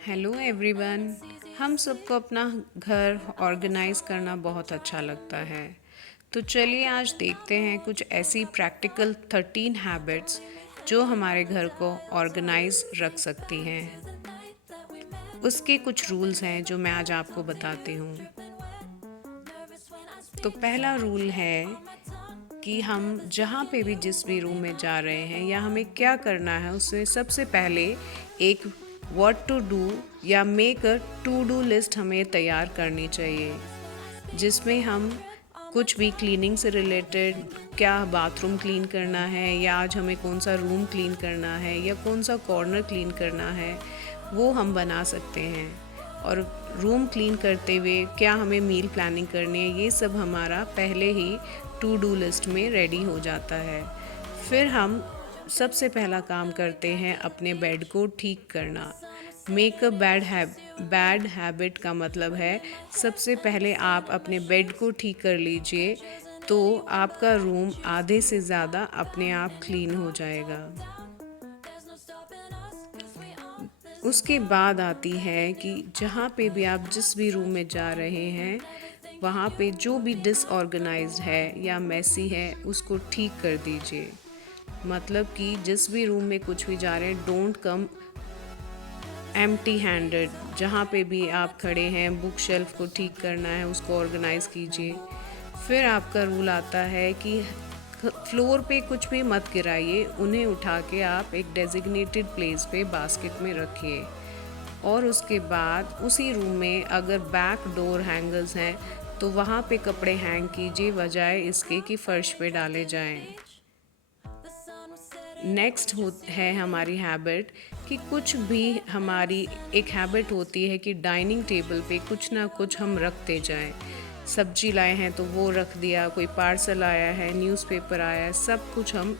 Hello everyone. हम सबको अपना घर ऑर्गेनाइज करना बहुत अच्छा लगता है। तो चलिए आज देखते हैं कुछ ऐसी प्रैक्टिकल 13 हैबिट्स जो हमारे घर को ऑर्गेनाइज रख सकती हैं। उसके कुछ रूल्स हैं जो मैं आज आपको बताती हूँ। तो पहला रूल है कि हम जहाँ पे भी जिस भी रूम में जा रहे हैं या हमें क्या करना है उसमें सबसे पहले एक व्हाट टू डू या make a to do list हमें तैयार करनी चाहिए, जिसमें हम कुछ भी क्लीनिंग से रिलेटेड, क्या बाथरूम क्लीन करना है या आज हमें कौन सा रूम क्लीन करना है या कौन सा कॉर्नर क्लीन करना है, वो हम बना सकते हैं। और रूम क्लीन करते हुए क्या हमें मील प्लानिंग करनी है, ये सब हमारा पहले ही टू डू लिस्ट में रेडी हो जाता है। फिर हम सबसे पहला काम करते हैं अपने बेड को ठीक करना। मेक अ बैड हैबिट का मतलब है सबसे पहले आप अपने बेड को ठीक कर लीजिए, तो आपका रूम आधे से ज़्यादा अपने आप क्लीन हो जाएगा। उसके बाद आती है कि जहाँ पे भी आप जिस भी रूम में जा रहे हैं वहाँ पे जो भी डिसऑर्गेनाइज्ड है या मैसी है उसको ठीक कर दीजिए। मतलब कि जिस भी रूम में कुछ भी जा रहे हैं, डोंट कम एम्प्टी हैंडेड। जहाँ पे भी आप खड़े हैं, बुक शेल्फ को ठीक करना है, उसको ऑर्गेनाइज कीजिए। फिर आपका रूल आता है कि फ्लोर पे कुछ भी मत गिराइए, उन्हें उठा के आप एक डेजिग्नेटेड प्लेस पे बास्केट में रखिए। और उसके बाद उसी रूम में अगर बैक डोर हैंगर्स हैं तो वहाँ पे कपड़े हैंग कीजिए, बजाय इसके कि फर्श पे डाले जाएं। नेक्स्ट है हमारी हैबिट कि कुछ भी, हमारी एक हैबिट होती है कि डाइनिंग टेबल पे कुछ ना कुछ हम रखते जाएं। सब्जी लाए हैं तो वो रख दिया, कोई पार्सल आया है, न्यूज़पेपर आया है, सब कुछ हम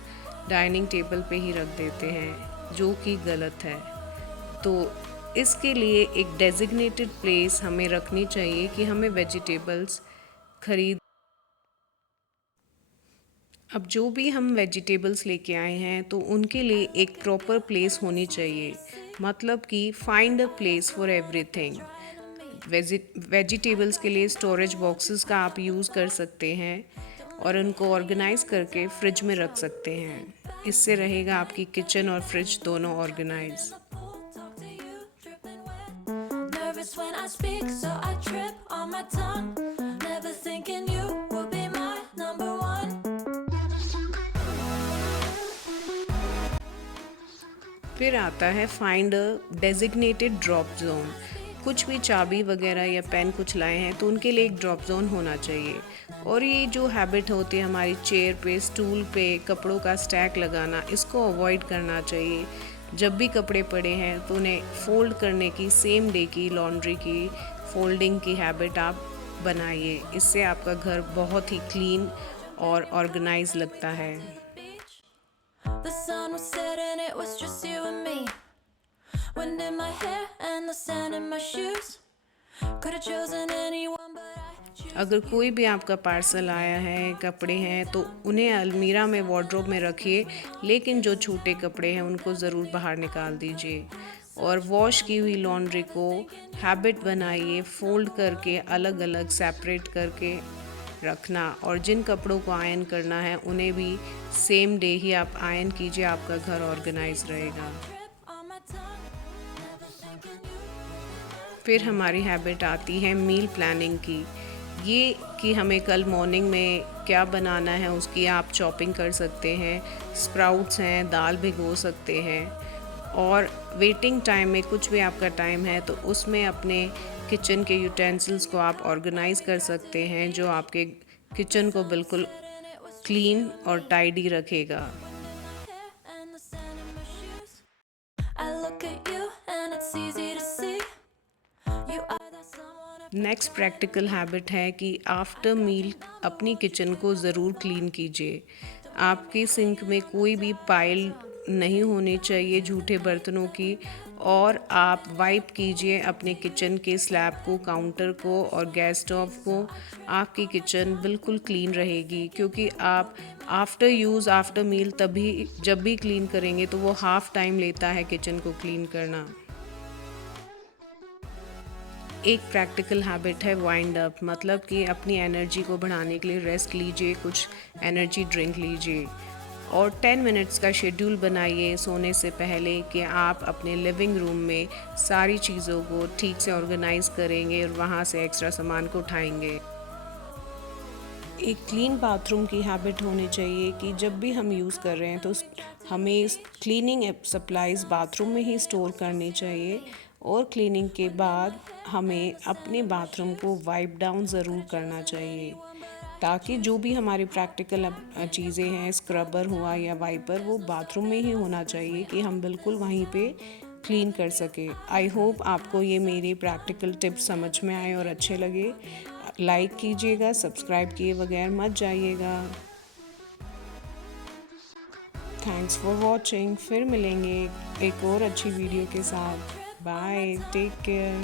डाइनिंग टेबल पे ही रख देते हैं, जो कि गलत है। तो इसके लिए एक डेजिग्नेटेड प्लेस हमें रखनी चाहिए कि हमें वेजिटेबल्स खरीद अब जो भी हम वेजिटेबल्स लेके आए हैं तो उनके लिए एक प्रॉपर प्लेस होनी चाहिए। मतलब कि find a place for everything. Vegetables के लिए स्टोरेज बॉक्सेस का आप यूज़ कर सकते हैं और उनको ऑर्गेनाइज करके फ्रिज में रख सकते हैं। इससे रहेगा आपकी किचन और फ्रिज दोनों organise. Nervous when I speak, so I trip on my tongue. Never thinking you would be my number one. फिर आता है find a designated drop zone. कुछ भी चाबी वगैरह या पेन कुछ लाए हैं तो उनके लिए एक ड्रॉप जोन होना चाहिए। और ये जो हैबिट होती है हमारी चेयर पे, स्टूल पे कपड़ों का स्टैक लगाना, इसको अवॉइड करना चाहिए। जब भी कपड़े पड़े हैं तो उन्हें फोल्ड करने की, सेम डे की लॉन्ड्री की फोल्डिंग की हैबिट आप बनाइए। इससे आपका घर बहुत ही क्लीन और ऑर्गेनाइज लगता है। The sun was setting, it was just you and me. Wind in my hair and the sand in my shoes. Could have chosen anyone but I choose. अगर कोई भी आपका पार्सल आया है, कपड़े हैं, तो उन्हें अलमीरा में, वार्डरोब में रखिए, लेकिन जो छोटे कपड़े हैं उनको ज़रूर बाहर निकाल दीजिए। और वॉश की हुई लॉन्ड्री को हैबिट बनाइए, फोल्ड करके अलग अलग सेपरेट करके रखना। और जिन कपड़ों को आयरन करना है उन्हें भी सेम डे ही आप आयरन कीजिए, आपका घर ऑर्गेनाइज रहेगा। फिर हमारी हैबिट आती है मील प्लानिंग की। ये कि हमें कल मॉर्निंग में क्या बनाना है उसकी आप चॉपिंग कर सकते हैं। स्प्राउट्स हैं, दाल भिगो सकते हैं। और वेटिंग टाइम में कुछ भी आपका टाइम है तो उसमें अपने किचन के यूटेंसिल्स को आप ऑर्गेनाइज कर सकते हैं, जो आपके किचन को बिल्कुल क्लीन और टाइडी रखेगा। नेक्स्ट प्रैक्टिकल हैबिट है कि आफ्टर मील अपनी किचन को ज़रूर क्लीन कीजिए। आपके सिंक में कोई भी पाइल नहीं होनी चाहिए झूठे बर्तनों की। और आप वाइप कीजिए अपने किचन के स्लैब को, काउंटर को और गैस स्टोव को। आपकी किचन बिल्कुल क्लीन रहेगी, क्योंकि आप आफ्टर यूज़, आफ्टर मील तभी जब भी क्लीन करेंगे तो वो हाफ़ टाइम लेता है किचन को क्लीन करना। एक प्रैक्टिकल हैबिट है वाइंड अप, मतलब कि अपनी एनर्जी को बढ़ाने के लिए रेस्ट लीजिए, कुछ एनर्जी ड्रिंक लीजिए और 10 मिनट्स का शेड्यूल बनाइए सोने से पहले कि आप अपने लिविंग रूम में सारी चीज़ों को ठीक से ऑर्गेनाइज करेंगे और वहाँ से एक्स्ट्रा सामान को उठाएंगे। एक क्लीन बाथरूम की हैबिट होनी चाहिए कि जब भी हम यूज़ कर रहे हैं तो हमें क्लीनिंग सप्लाइज बाथरूम में ही स्टोर करनी चाहिए और क्लीनिंग के बाद हमें अपने बाथरूम को वाइप डाउन ज़रूर करना चाहिए ताकि जो भी हमारी प्रैक्टिकल चीज़ें हैं, स्क्रबर हुआ या वाइपर, वो बाथरूम में ही होना चाहिए कि हम बिल्कुल वहीं पे क्लीन कर सके। आई होप आपको ये मेरी प्रैक्टिकल टिप्स समझ में आए और अच्छे लगे। लाइक कीजिएगा, सब्सक्राइब किए बगैर मत जाइएगा। Thanks for watching. फिर मिलेंगे एक और अच्छी वीडियो के साथ। Bye, take care.